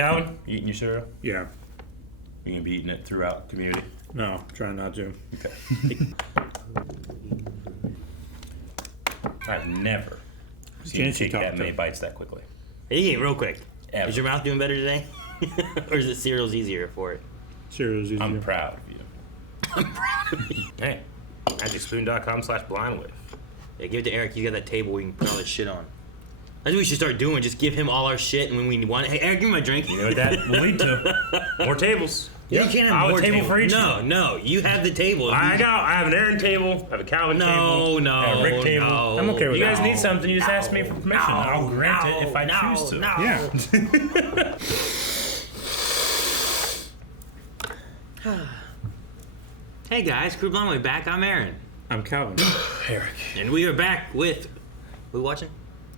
Calvin, you eating your cereal? Yeah. You gonna be eating it throughout the community? No, trying not to. Okay. I've never seen you take that many bites that quickly. He ate real quick. Ever. Is your mouth doing better today? Or is it cereal's easier for it? Cereal's easier. I'm proud of you. I'm proud of you. Hey, magicspoon.com/blindwave. Yeah, give it to Eric. He's got that table we can put all this shit on. That's what we should start doing. Just give him all our shit, and when we want it, hey, Eric, give me my drink. You know what that will lead to? More tables. Yeah. You can't have more table for each. No, you have the table. I know. I have an Aaron table. I have a Calvin table. No, I have a Rick table. no. I'm okay with You that. guys need something, you just ask me for permission. I'll grant it if I choose to. Yeah. Hey guys, Crew Blindwave back. I'm Aaron. I'm Calvin. Eric. And we are back with... We watching?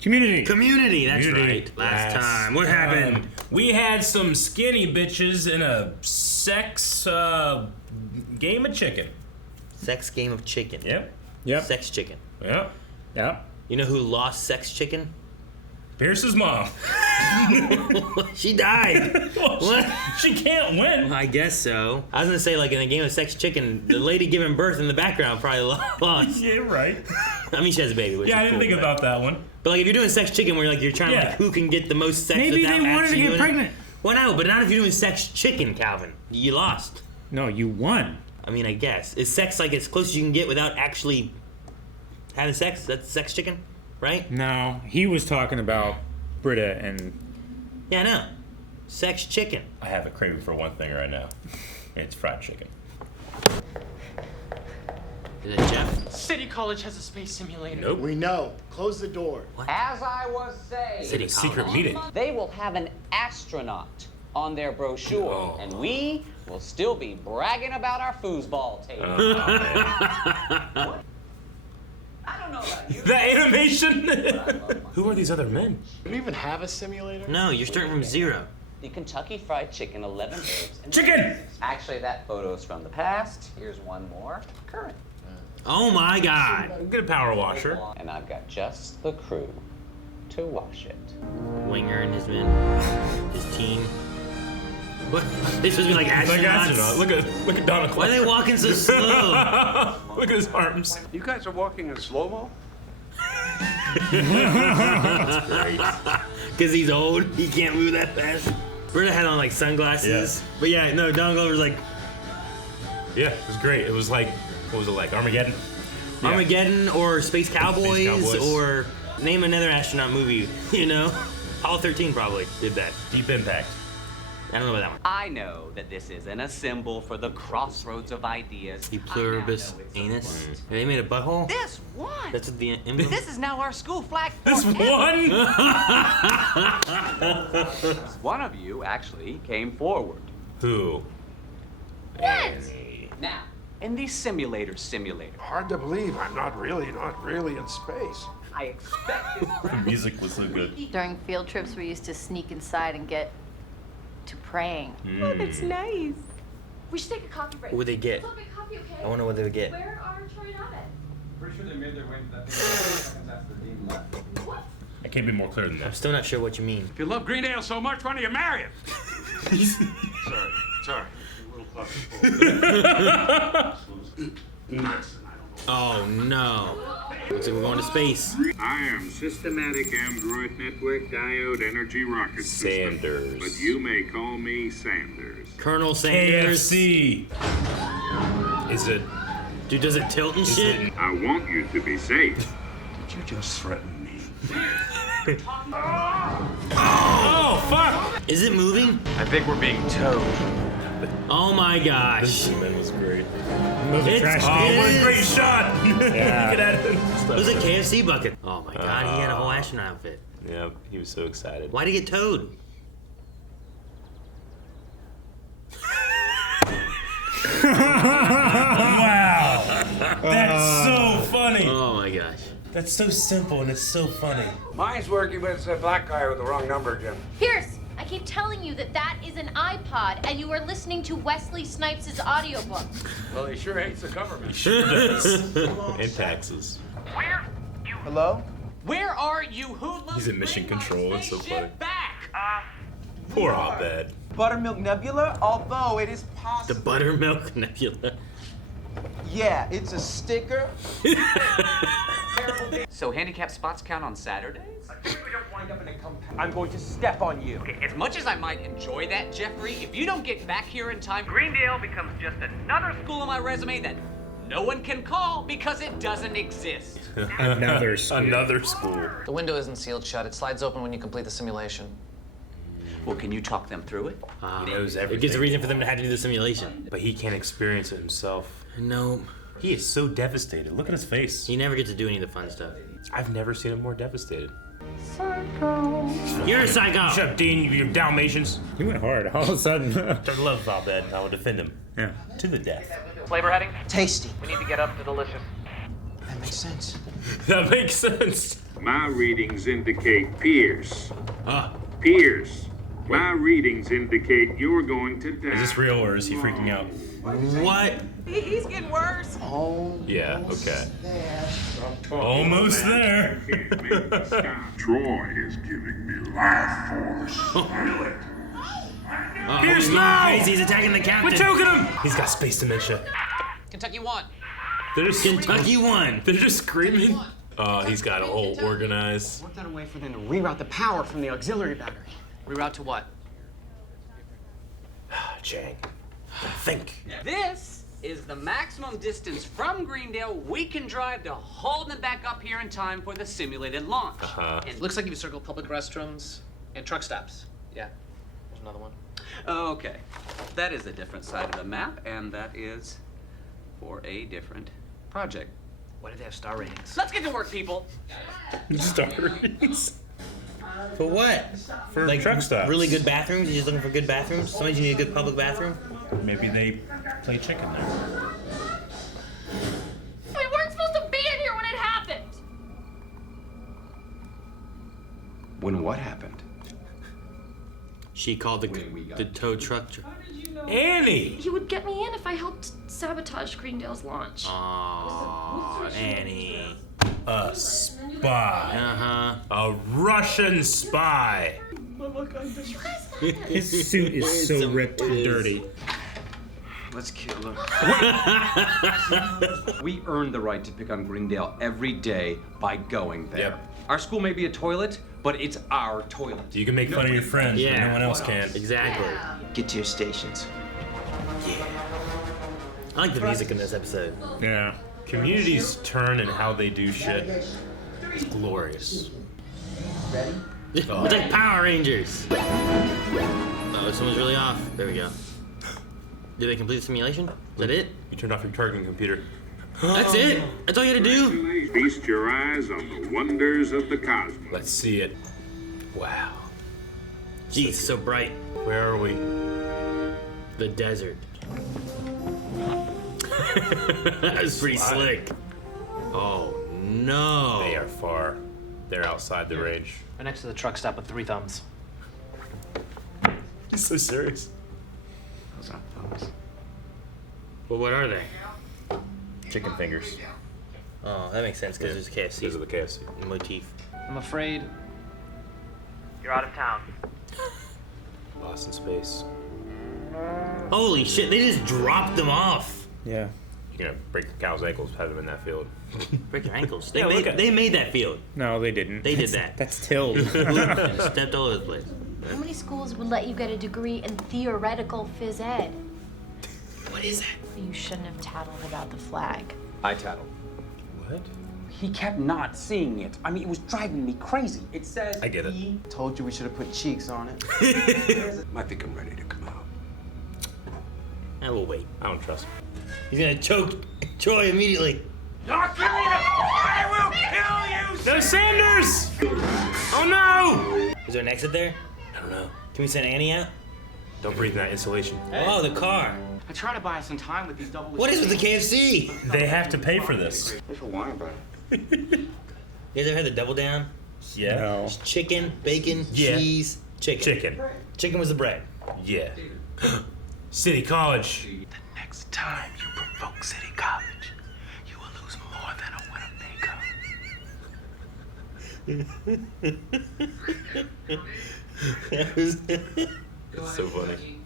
Community. Community, that's right. Last time. What happened? We had some skinny bitches in a sex game of chicken. Sex game of chicken. Yep. Yep. Sex chicken. Yep. Yep. You know who lost sex chicken? Pearce's mom. She died. Well, she can't win. I guess so. I was gonna say, like, in a game of sex chicken, the lady giving birth in the background probably lost. Yeah, right. I mean, she has a baby. Which Yeah, is I didn't cool, think about that one. But like, if you're doing sex chicken, where you're trying like who can get the most sex. Maybe they wanted to get pregnant. Well, no, but not if you're doing sex chicken, Calvin. You lost. No, you won. I mean, I guess is sex like as close as you can get without actually having sex? That's sex chicken, right? No, he was talking about Britta and... Yeah, I know. Sex chicken. I have a craving for one thing right now. And it's fried chicken. Is that Jeff? City College has a space simulator. Nope. We know. Close the door. As I was saying, City Secret meeting. they will have an astronaut on their brochure, and we will still be bragging about our foosball table. What? I don't know about you. The animation? but I love my Who are these other men? Do you even have a simulator? No, you're starting from zero. The Kentucky Fried Chicken 11 herbs. And Chicken! Actually, that photo's from the past. Here's one more. Current. Oh my God. Get a power washer. And I've got just the crew to wash it. Winger and his men, his team. What? They supposed to be like astronauts. Look at Donald. Why are they walking so slow? Look at his arms. You guys are walking in slow-mo? That's great. Because he's old, he can't move that fast. Britta had on like sunglasses. Yeah. But yeah, no, Donald Glover's like... Yeah, it was great. It was like, what was it like? Armageddon? Yeah. Armageddon or Space Cowboys, Space Cowboys. or name another astronaut movie, you know? Apollo 13 probably did that. Deep Impact. I don't know about that one. I know that this isn't a symbol for the crossroads of ideas. The pluribus anus. They made a butthole? This one! That's what the emblem. This is now our school flag. This one? One of you actually came forward. Who? Now, in the simulator, Hard to believe I'm not really in space. I expect this The music was so good. During field trips, we used to sneak inside and get to praying. Oh, that's nice. We should take a coffee break. What would they get? Let's make coffee, okay? I wonder what they would get. Where are Troy and Abed? Pretty sure they made their way to that thing after the dean left. What? I can't be more clear than I'm that. still not sure what you mean. If you love Green Ale so much, why don't you marry it? Sorry. A little Oh no. Looks like we're going to space. I am Systematic Android Network Diode Energy Rocket System. Sanders. But you may call me Sanders. Colonel Sanders. KFC. Is it? Dude, does it tilt and shit? I want you to be safe. Did you just threaten me? Oh, fuck! Is it moving? I think we're being towed. Oh my gosh. That was great. It's Oh, what a great shot! Yeah. Look at that. It was a KFC bucket. Oh my god, he had a whole astronaut outfit. Yeah, he was so excited. Why'd he get towed? Wow! That's so funny. Oh my gosh. That's so simple and it's so funny. Mine's working, but it's a black guy with the wrong number, Jim. Pierce, I keep telling you that that is an iPod, and you are listening to Wesley Snipes' audiobook. Well, he sure hates the government. Sure does. And taxes. Hello? Where are you? Who He's in mission control. It's so funny. back? Poor Abed. Buttermilk Nebula, although it is possible. The Buttermilk Nebula. Yeah, it's a sticker. So handicap spots count on Saturdays? I'm going to step on you. As much as I might enjoy that, Jeffrey, if you don't get back here in time, Greendale becomes just another school on my resume that no one can call because it doesn't exist. Another school. Another school. The window isn't sealed shut. It slides open when you complete the simulation. Well, can you talk them through it? He knows everything. It gives a reason for them to have to do the simulation. But he can't experience it himself. No. He is so devastated. Look at his face. You never get to do any of the fun stuff. I've never seen him more devastated. You're a psycho! Shut up, Dean, you Dalmatians. He went hard all of a sudden. I love Abed. I will defend him. Yeah. To the death. Flavor heading? Tasty. We need to get up to delicious. That makes sense. That makes sense. My readings indicate Pearce. Ah. Pierce. My readings indicate you're going to die. Is this real or is he freaking out? What? He's getting worse. Yeah, okay. Almost there. Troy is giving me life force. Pierce, no! no! He's attacking the captain. We're choking him! He's got space dementia. Kentucky won. They're just Kentucky won. They're just screaming. Oh, he's got it all organized. Work out a way for them to reroute the power from the auxiliary battery. Reroute to what? Chang, think. This is the maximum distance from Greendale we can drive to haul them back up here in time for the simulated launch. And Looks like you've circled public restrooms and truck stops. Yeah, there's another one. okay, that is a different side of the map, and that is for a different project. Why do they have star ratings? Let's get to work, people. Stories. For what? For truck stops. Really good bathrooms? You're just looking for good bathrooms? Sometimes you need a good public bathroom? Maybe they play chicken there. We weren't supposed to be in here when it happened. When what happened? She called the tow truck. Annie! He would get me in if I helped sabotage Greendale's launch. Aww, Annie. A spy. Uh-huh. A Russian spy. His suit is so ripped and dirty. Let's kill her. We earn the right to pick on Greendale every day by going there. Yep. Our school may be a toilet, but it's our toilet. You can make fun of your friends, but no one else can. Exactly. Get to your stations. I like the music in this episode. Yeah. Community's turn and how they do shit is glorious. It's like Power Rangers. Oh, someone's really off. There we go. Did they complete the simulation? Is that it? You turned off your targeting computer. That's it? That's all you had to do? Feast your eyes on the wonders of the cosmos. Let's see it. Wow. Jeez, so bright. Where are we? The desert. That was pretty slick. Oh, no. They are far. They're outside the range. Right next to the truck stop with 3 thumbs. He's so serious. Those aren't thumbs. Well, what are they? Chicken fingers. Oh, that makes sense because there's KFC. Those are the KFC. Motif. I'm afraid you're out of town. Lost in space. Holy shit, they just dropped them off. Yeah. You're gonna break the cow's ankles, have them in that field. Break their ankles. They, Yeah, look made, at- they made that field. No, they didn't. They did that. That's tilled. And stepped all over the place. How many schools would let you get a degree in theoretical phys ed? What is that? You shouldn't have tattled about the flag. I tattled. What? He kept not seeing it. I mean, it was driving me crazy. It says I get it. Told you we should have put cheeks on it. I think I'm ready to come out. I will wait. I don't trust him. He's gonna choke Troy immediately. I will kill you! No, Sanders! Oh no! Is there an exit there? I don't know. Can we send Annie out? Don't breathe in that insulation. Oh, the car. I try to buy us some time with these double. What is with the KFC? They have to pay for this. There's a wine, bro. You guys ever had the double down? Yeah. No. It's chicken, bacon, Yeah. cheese, chicken. Chicken. Chicken was the bread. Yeah. City College. The next time you provoke City College, you will lose more than a Winnebago. So funny.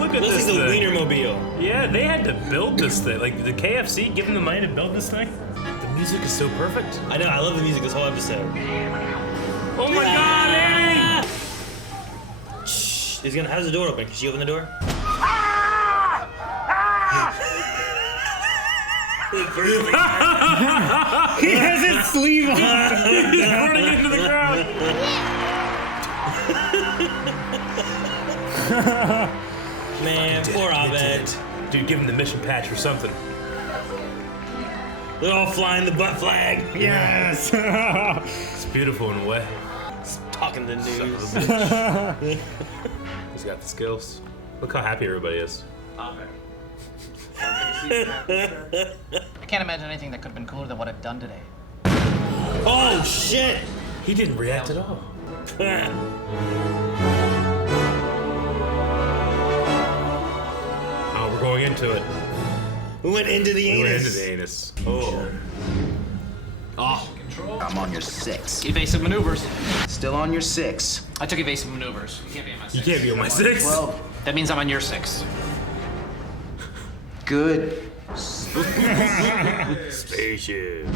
Look at This this is the thing. Wienermobile. Yeah, they had to build this thing. Like, the KFC give them the money to build this thing? The music is so perfect. I know, I love the music this whole episode. Oh my god, Annie! Shh. How's the door open? Can she open the door? He has his sleeve on. He's running into the ground. Man, poor Abed. Dude, give him the mission patch or something. They're all flying the butt flag. Yes. It's beautiful in a way. Talking the news. He's got the skills. Look how happy everybody is. I can't imagine anything that could have been cooler than what I've done today. Oh shit! He didn't react at all. Oh, we're going into it. We went into the We went anus. into the anus. Oh. Oh. I'm on your 6. Evasive maneuvers. Still on your 6. I took evasive maneuvers. You can't be on my 6. You can't be on my 6. Well, That means I'm on your 6. good. Spaceship.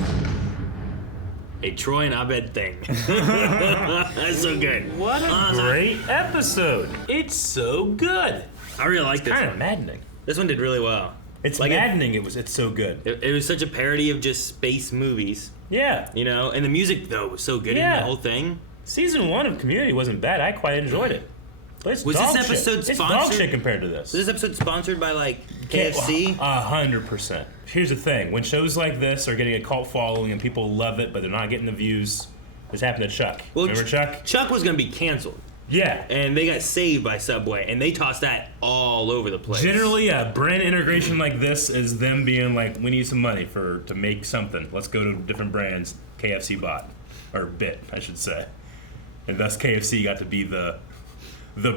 A Troy and Abed thing. That's so good. What a great episode. It's so good. I really like this Kind of one. maddening. This one did really well. It's Like maddening. It's so good. It was such a parody of just space movies, Yeah. you know? And the music, though, was so good in Yeah. the whole thing. Season 1 of Community wasn't bad. I quite enjoyed it. But it's Was this dog episode shit. It's dog sponsored? shit compared to this. Was this episode sponsored by, like, KFC? 100%. Here's the thing. When shows like this are getting a cult following and people love it, but they're not getting the views, this happened to Chuck. Well, Remember Chuck? Chuck was going to be canceled. Yeah. And they got saved by Subway, and they tossed that all over the place. Generally, a brand integration like this is them being like, we need some money to make something. Let's go to different brands. KFC bought. Or bit, I should say. And thus KFC got to be the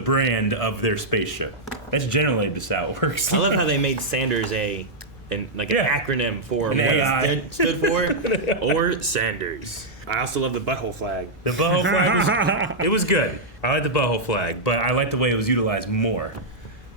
brand of their spaceship. That's generally just how it works. I love how they made Sanders an acronym for An what AI. it stood for, or Sanders. I also love the butthole flag. The butthole flag it was good. I like the butthole flag, but I like the way it was utilized more.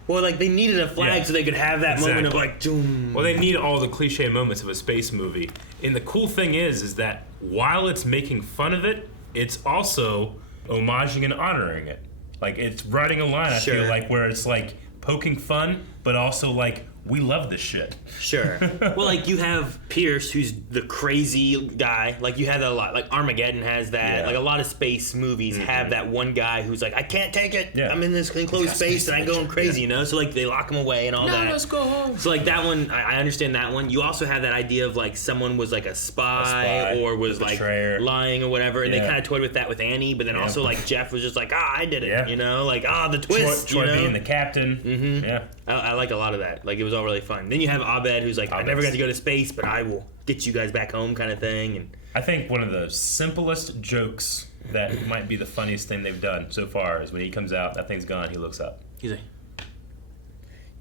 Well, like, they needed a flag Yeah. so they could have that moment of, like, doom. Well, they need all the cliche moments of a space movie. And the cool thing is that while it's making fun of it, it's also homaging and honoring it. Like, it's writing a line, I Sure. feel like, where it's like poking fun, but also like, we love this shit. Sure. Well, like, you have Pearce, who's the crazy guy. Like, you have that a lot. Like, Armageddon has that. Yeah. Like, a lot of space movies have that one guy who's like, I can't take it. Yeah. I'm in this enclosed space and I'm going crazy, you know? So, like, they lock him away and all that. Let's go home. So, like, that one, I understand that one. You also have that idea of, like, someone was, like, a spy or was, like, betrayer. lying or whatever. And they Yeah. kind of toyed with that with Annie. But then also, like, Jeff was just like, I did it. Yeah. You know? Like, the twist, Troy you know? being the captain. Mm-hmm. Yeah. I like a lot of that. Like, it was all really fun. Then you have Abed, who's like, I never got to go to space, but I will get you guys back home, kind of thing. And I think one of the simplest jokes that might be the funniest thing they've done so far is when he comes out, that thing's gone, he looks up. he's like,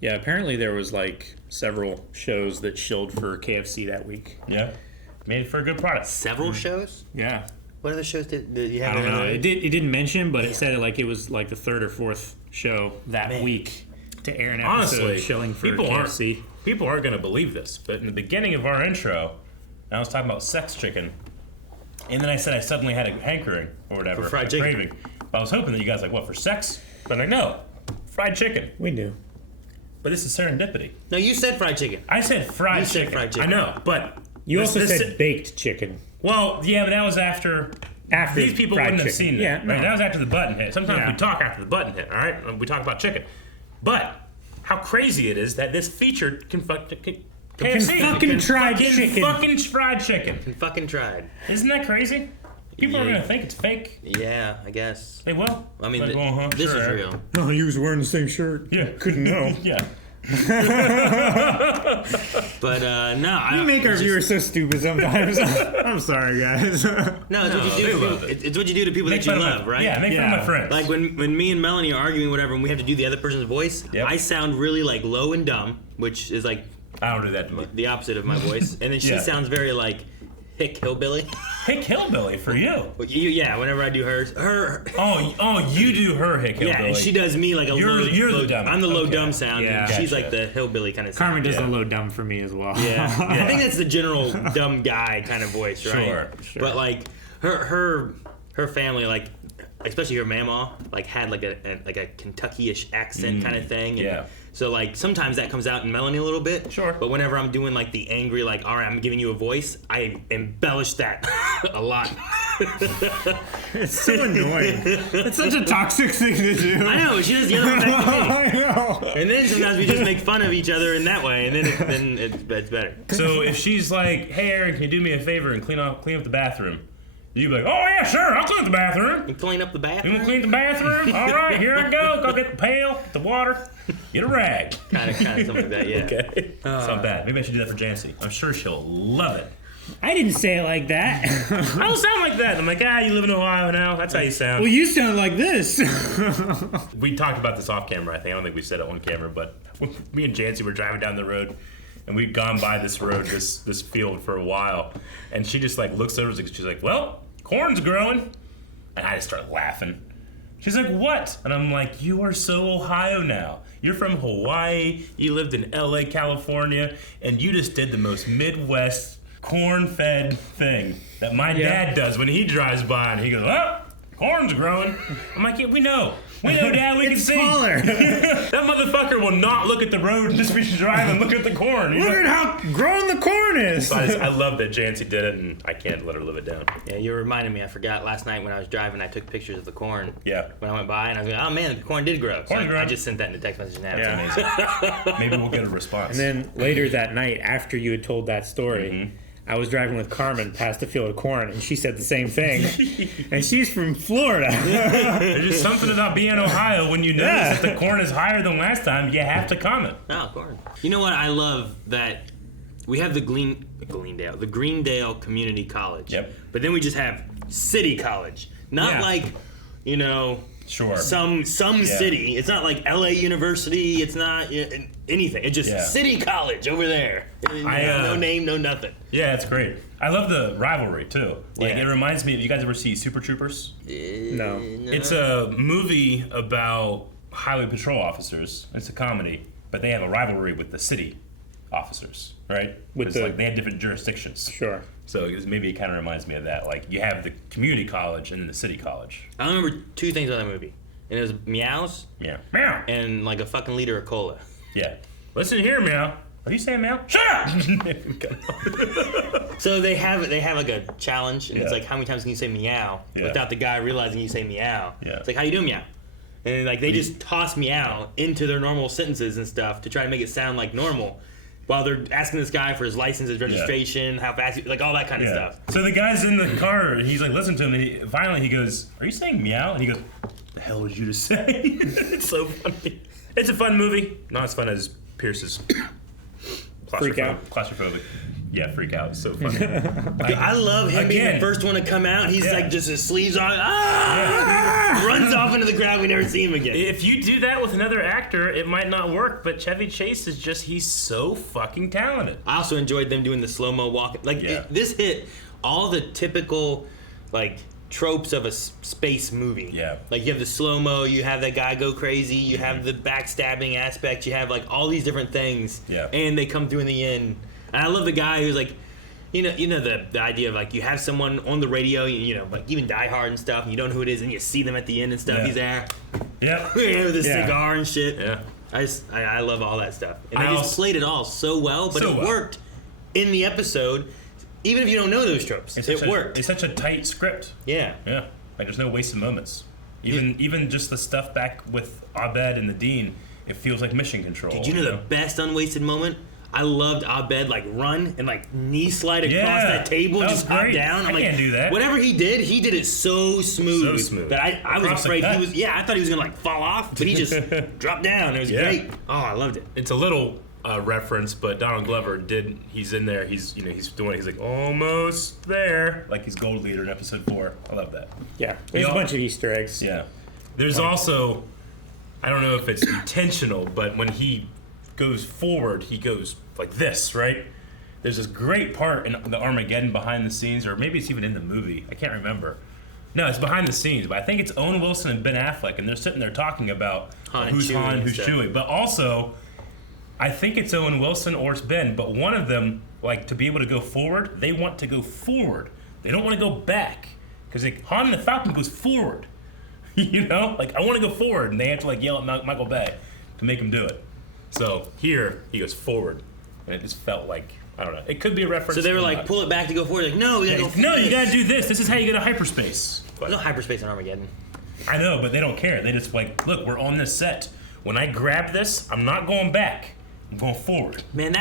Yeah, apparently there was like several shows that shilled for KFC that week. Yeah. Made it for a good product. several shows? Yeah. What other shows did you have? I don't know. It didn't mention, but it said it like it was like the third or fourth show that week to air an episode Honestly, shilling for people KFC. aren't going to believe this, but in the beginning of our intro, I was talking about sex chicken, and then I said I suddenly had a hankering or whatever, For fried a chicken. craving. I was hoping that you guys like, what, for sex? But I'm like, no, fried chicken. We knew. But this is serendipity. No, you said fried chicken. I said fried You said chicken. fried chicken. I know, but You this- also this- said baked chicken. Well, yeah, but that was after these people fried wouldn't have chicken. seen that. Yeah, Right? no. That was after the button hit. Sometimes Yeah. we talk after the button hit, all right? We talk about chicken. But how crazy it is that this featured KFC. fucking fried chicken. Fucking fried chicken. Fucking tried. Isn't that crazy? People are Yeah. going to think it's fake. Yeah, I guess. They will. I mean, Like, well, huh, this sure. is real. Oh, you was wearing the same shirt. Yeah. Couldn't know. Yeah. But no, You make our just- viewers so stupid sometimes. I'm sorry, guys. No, it's what you they do. love It's what you do to people Make that you fun of love, my, right? Yeah, make fun of my friends. Like when me and Melanie are arguing, whatever, and we have to do the other person's voice. Yep. I sound really like low and dumb, which is like I don't do that to my... the opposite of my voice, and then she Yeah. sounds very like hick hillbilly. Hick hillbilly for you. Yeah, whenever I do hers, Oh, you do her hick hillbilly. Yeah, and she does me like a You're low the dumb. I'm the low dumb sound. Yeah. And she's Gotcha. like the hillbilly kind of sound. Carmen does the low dumb for me as well. Yeah. I think that's the general dumb guy kind of voice, right? Sure. But like her family, like especially her mama, like had like a Kentucky-ish accent kind of thing. And yeah. So like sometimes that comes out in Melanie a little bit. Sure. But whenever I'm doing like the angry, like, all right, I'm giving you a voice, I embellish that a lot. It's so annoying. It's such a toxic thing to do. I know. She does the other one back to me. I know. And then sometimes we just make fun of each other in that way, and then it's better. So if she's like, "Hey, Aaron, can you do me a favor and clean up the bathroom?" You'd be like, "Oh yeah, sure, I'll clean up the bathroom." You clean up the bathroom? You want to clean the bathroom? All right, here I go. Go get the pail, get the water, get a rag. Kind of something like that, yeah. Okay. It's not bad. Maybe I should do that for Jancy. I'm sure she'll love it. I didn't say it like that. I don't sound like that. I'm like, you live in Ohio now. That's how you sound. Well, you sound like this. We talked about this off camera, I think. I don't think we said it on camera, but me and Jancy were driving down the road, and we'd gone by this road, this field for a while, and she just like looks over, she's like, "Well, corn's growing," and I just start laughing. She's like, "What?" And I'm like, "You are so Ohio now. You're from Hawaii, you lived in LA, California, and you just did the most Midwest corn-fed thing that my dad does when he drives by, and he goes, "Oh, corn's growing." I'm like, "Yeah, we know, Dad. We can see." Smaller. That motherfucker will not look at the road and just be driving and look at the corn. Look at how grown the corn is. So I love that Jancy did it, and I can't let her live it down. Yeah, you reminded me. I forgot last night when I was driving, I took pictures of the corn. Yeah. When I went by, and I was like, "Oh man, the corn did grow." So I just sent that in a text message now. Yeah. It's amazing. Maybe we'll get a response. And then later that night, after you had told that story, I was driving with Carmen past a field of corn, and she said the same thing. And she's from Florida. There's just something about being in Ohio when you notice that the corn is higher than last time, you have to comment. Oh, corn. You know what? I love that we have the Greendale Community College. Yep. But then we just have City College. Not like, Sure. some city. It's not like LA University. It's not anything. It's just City College over there. No name, no nothing. Yeah, it's great. I love the rivalry too. Like it reminds me. You guys ever see Super Troopers? No. It's a movie about highway patrol officers. It's a comedy, but they have a rivalry with the city officers, right? Because like they have different jurisdictions. Sure. So maybe it kind of reminds me of that. Like you have the community college and then the city college. I remember two things about that movie. And it was meows. Yeah. Meow. And like a fucking liter of cola. Yeah. Listen here, meow. Are you saying meow? Shut up! So they have like a challenge, and it's like, how many times can you say meow without the guy realizing you say meow? Yeah. It's like, how you doing, meow? And like they just toss meow into their normal sentences and stuff to try to make it sound like normal, while they're asking this guy for his license, his registration, how fast, like all that kind of stuff. So the guy's in the car, and he's like, listen to him, and finally he goes, "Are you saying meow?" And he goes, "The hell did you just say?" It's so funny. It's a fun movie. Not as fun as Pearce's claustrophobic. Yeah, freak out. It's so funny. I love him being the first one to come out. He's like just his sleeves on, runs off into the crowd. We never see him again. If you do that with another actor, it might not work. But Chevy Chase is he's so fucking talented. I also enjoyed them doing the slow-mo walk. Like this hit all the typical like tropes of a space movie. Yeah. Like you have the slow-mo, you have that guy go crazy, you have the backstabbing aspect, you have like all these different things. Yeah. And they come through in the end. And I love the guy who's like, you know the idea of like you have someone on the radio, like even Die Hard and stuff, and you don't know who it is, and you see them at the end and stuff. Yeah. He's there. Yeah. With a cigar and shit. Yeah. I love all that stuff. And they just played it all so well, but it worked in the episode. Even if you don't know those tropes, it worked. It's such a tight script. Yeah. Yeah. Like there's no wasted moments. Even just the stuff back with Abed and the Dean, it feels like mission control. Did you know the best unwasted moment? I loved Abed run and knee slide across that table and just hop down. I can't do that. Whatever he did it so smooth. That I was afraid he was. Yeah, I thought he was gonna fall off, but he just dropped down. It was great. Oh, I loved it. It's a little reference, but Donald Glover he's in there. He's like almost there, like he's Gold Leader in episode 4. I love that. Yeah, there's a bunch of Easter eggs. Yeah, there's also, I don't know if it's intentional, but when he goes forward, he goes like this, right? there's this great part in the Armageddon behind the scenes, or maybe it's even in the movie. I can't remember. No, it's behind the scenes, but I think it's Owen Wilson and Ben Affleck, and they're sitting there talking about who's Han and who's Chewie. But also, I think it's Owen Wilson or it's Ben, but one of them, like, to be able to go forward, they want to go forward. They don't want to go back. Because Han and the Falcon goes forward. You know? Like, I want to go forward, and they have to, like, yell at Michael Bay to make him do it. So, here, he goes forward. And it just felt like, I don't know. It could be a reference. So they were like, pull it back to go forward. Like, no, we gotta go forward. No, you gotta do this. This is how you get to hyperspace. There's no hyperspace in Armageddon. I know, but they don't care. They just like, look, we're on this set. When I grab this, I'm not going back. I'm going forward. Man,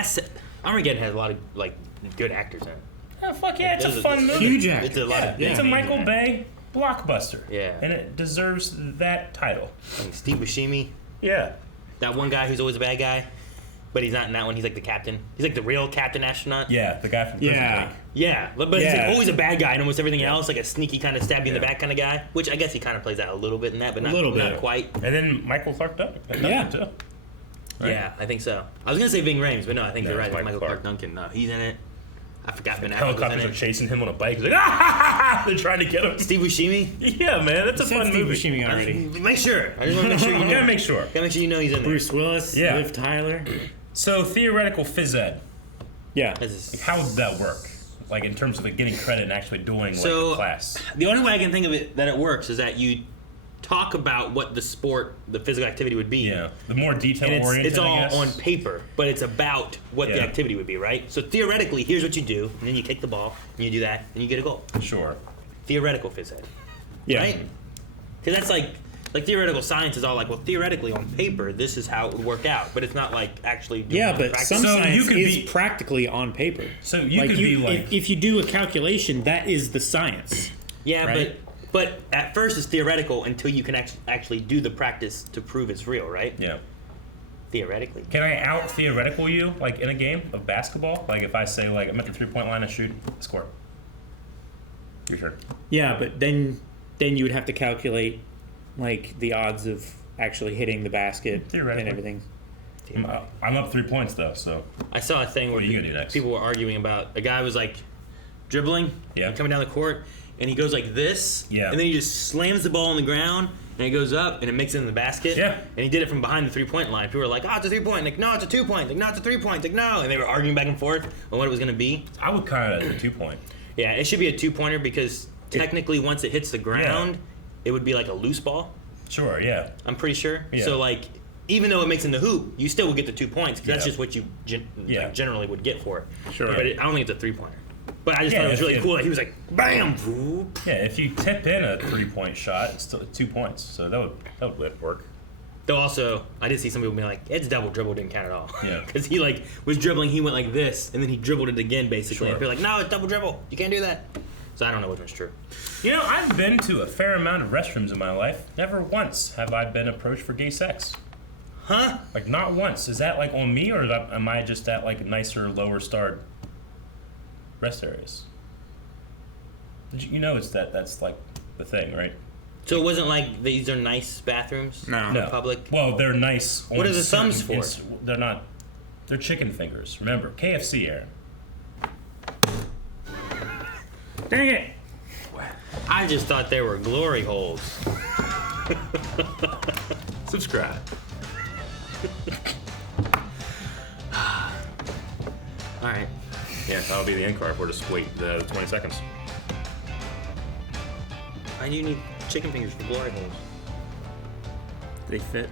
Armageddon has a lot of like good actors in it. Oh, fuck yeah, it's a fun movie. Huge actor. It's a lot of It's a Michael Bay blockbuster. Yeah. And it deserves that title. And Steve Buscemi. Yeah. That one guy who's always a bad guy. But he's not in that one. He's like the captain. He's like the real captain astronaut. Yeah, the guy from Prison Break. Yeah, but he's like always a bad guy in almost everything else, like a sneaky kind of stab you in the back kind of guy. Which I guess he kind of plays out a little bit in that, but not quite. And then Michael Clark Duncan too. Right? Yeah, I think so. I was gonna say Ving Rhames, but no, I think you're right. It's Michael Clark Duncan. No, he's in it. I forgot Ben Affleck was in Helicopters it. are chasing him on a bike. He's like, ah! They're trying to get him. Steve Buscemi? Yeah, man, that's a fun movie. Steve Buscemi already. Make sure. I just want to make sure you know. Gotta make sure. Gotta make sure you know he's in there. Bruce Willis, Liv Tyler. So theoretical phys ed. Yeah. Like, how would that work? Like in terms of it getting credit and actually doing like the class. The only way I can think of it that it works is that you talk about what the sport, the physical activity would be. Yeah. The more detail oriented. It's all on paper, but it's about what the activity would be, right? So theoretically, here's what you do, and then you kick the ball, and you do that, and you get a goal. Sure. Theoretical phys ed. Yeah. Right? Because that's like theoretical science is all like, well, theoretically on paper, this is how it would work out, but it's not like actually doing but practice. some science is practically on paper. So you could be like, if you do a calculation, that is the science. Yeah, right? but at first it's theoretical until you can actually do the practice to prove it's real, right? Yeah. Theoretically. Can I out theoretical you like in a game of basketball? Like if I say like I'm at the 3-point line, I shoot, score. Your turn. Yeah, but then you would have to calculate like the odds of actually hitting the basket and everything. I'm up 3 points though, so. I saw a thing where people were arguing about a guy was like dribbling, coming down the court, and he goes like this, and then he just slams the ball on the ground, and it goes up, and it makes it in the basket. Yeah. And he did it from behind the 3-point line. People were like, oh, it's a 3-point. Like, no, it's a 2-point. Like, no, it's a 3-point. Like, no. And they were arguing back and forth on what it was going to be. I would count it as a 2-point. Yeah, it should be a 2-pointer because technically once it hits the ground, it would be like a loose ball. Sure, yeah. I'm pretty sure. Yeah. So, like, even though it makes in the hoop, you still would get the 2 points because that's just what you like, generally would get for it. Sure. But I don't think it's a 3-pointer. But I just thought it was really cool that he was like, bam! Yeah, if you tip in a 3-point shot, it's still 2 points. So that would work. Though also, I did see some people be like, it's double dribble, didn't count at all. Yeah. Because he like was dribbling, he went like this, and then he dribbled it again basically. Sure. And they're like, no, it's double dribble. You can't do that. So I don't know which one's true. You know, I've been to a fair amount of restrooms in my life. Never once have I been approached for gay sex. Huh? Like, not once. Is that, like, on me, or am I just at, like, nicer, lower-starred rest areas? You know that's, like, the thing, right? So it wasn't like these are nice bathrooms for public? Well, they're nice. What are the thumbs for? They're not. They're chicken fingers. Remember, KFC, Aaron. Dang it! I just thought they were glory holes. Subscribe. All right. Yeah, that'll be the end card. We'll just wait the 20 seconds. Why do you need chicken fingers for glory holes? They fit.